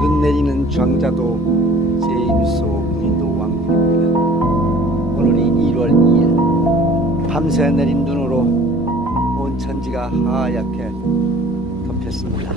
눈 내리는 장자도 제임소 무인도 왕국입니다. 오늘이 1월 2일 밤새 내린 눈으로 온 천지가 하얗게 덮였습니다.